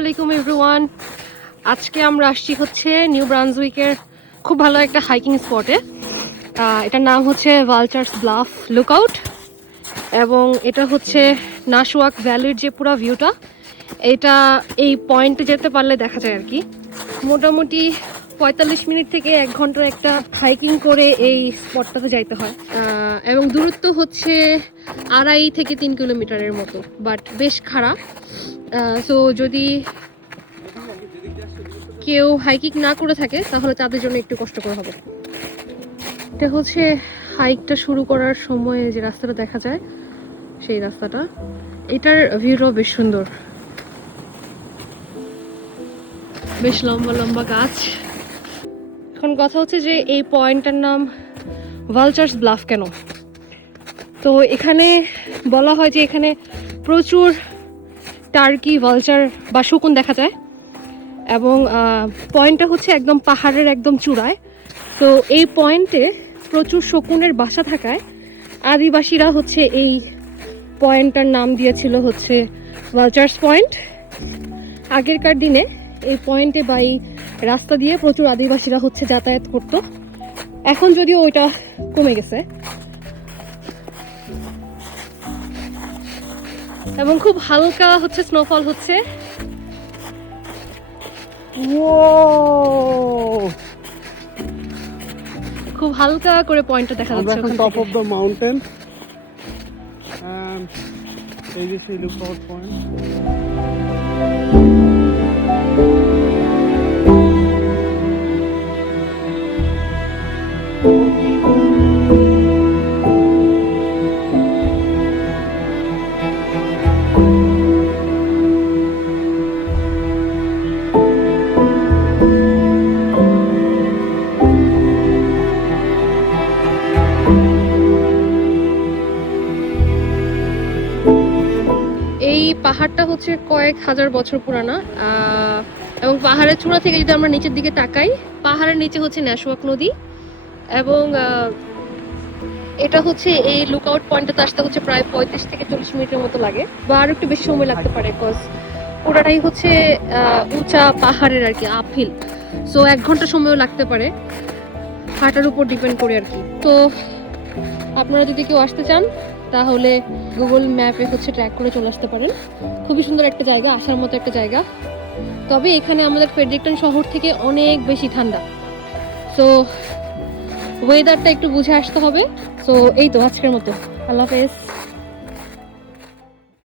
আলাইকুম এভরিওয়ান। আজকে আমরা আসছি হচ্ছে নিউ ব্রান্সউইকের খুব ভালো একটা হাইকিং স্পটে। এটার নাম হচ্ছে ভালচার্স ব্লাফ লুকআউট এবং এটা হচ্ছে নাশওয়াক ভ্যালির যে পুরো ভিউটা এটা এই পয়েন্টে যেতে পারলে দেখা যায় আর কি। মোটামুটি 45 মিনিট থেকে 1 ঘন্টার একটা হাইকিং করে এই স্পটটাতে যাইতে হয় এবং দূরত্ব হচ্ছে 2.5 থেকে 3 কিলোমিটারের মতো, বাট বেশ খারাপ। সো যদি কেউ হাইকিং না করে থাকে তাহলে তাদের জন্য একটু কষ্টকর হবে। এটা হচ্ছে হাইকটা শুরু করার সময় যে রাস্তাটা দেখা যায় সেই রাস্তাটা, এটার ভিউটাও বেশ সুন্দর, বেশ লম্বা লম্বা গাছ। এখন কথা হচ্ছে যে এই পয়েন্টটার নাম ভালচার্স ব্লাফ কেন। তো এখানে বলা হয় যে এখানে প্রচুর টার্কি, ভালচার বা শকুন দেখা যায় এবং পয়েন্টটা হচ্ছে একদম পাহাড়ের একদম চূড়ায়। তো এই পয়েন্টে প্রচুর শকুনের বাসা থাকায় আদিবাসীরা হচ্ছে এই পয়েন্টটার নাম দিয়েছিল হচ্ছে ভালচার্স পয়েন্ট। আগেরকার দিনে এই পয়েন্টে বা এই রাস্তা দিয়ে প্রচুর আদিবাসীরা হচ্ছে যাতায়াত করত, এখন যদিও ওইটা কমে গেছে। এবং খুব হালকা হচ্ছে স্নোফল হচ্ছে। খুব হালকা করে পয়েন্টটা দেখা যাচ্ছে। আমরা এখন top of the mountain and এই যে সেই লুকআউট পয়েন্ট। এই পাহাড়টা হচ্ছে কয়েক হাজার বছর পুরানা এবং পাহাড়ের চূড়া থেকে যদি আমরা নিচের দিকে তাকাই, পাহাড়ের নিচে হচ্ছে নাশওয়াক নদী এবং এটা হচ্ছে এই লুকআউট পয়েন্টটাতে আসতে হচ্ছে প্রায় 35 থেকে 40 মিনিটের মতো লাগে, বা আরো একটু বেশি সময় লাগতে পারে, বিকজ পুরাটাই হচ্ছে উঁচা পাহাড়ের আর কি, আপহিল। সো 1 ঘন্টা সময়ও লাগতে পারে, হাঁটার উপর ডিপেন্ড করে আর কি। তো আপনারা যদি কেউ আসতে চান তাহলে গুগল ম্যাপে হচ্ছে ট্র্যাক করে চলে আসতে পারেন। খুবই সুন্দর একটা জায়গা, আসার মতো একটা জায়গা। তবে এখানে আমাদের ফ্রেডরিকটন শহর থেকে অনেক বেশি ঠান্ডা, সো ওয়েদারটা একটু বুঝে আসতে হবে। সো এই তো আজকের মতো, আল্লাহ হাফেজ।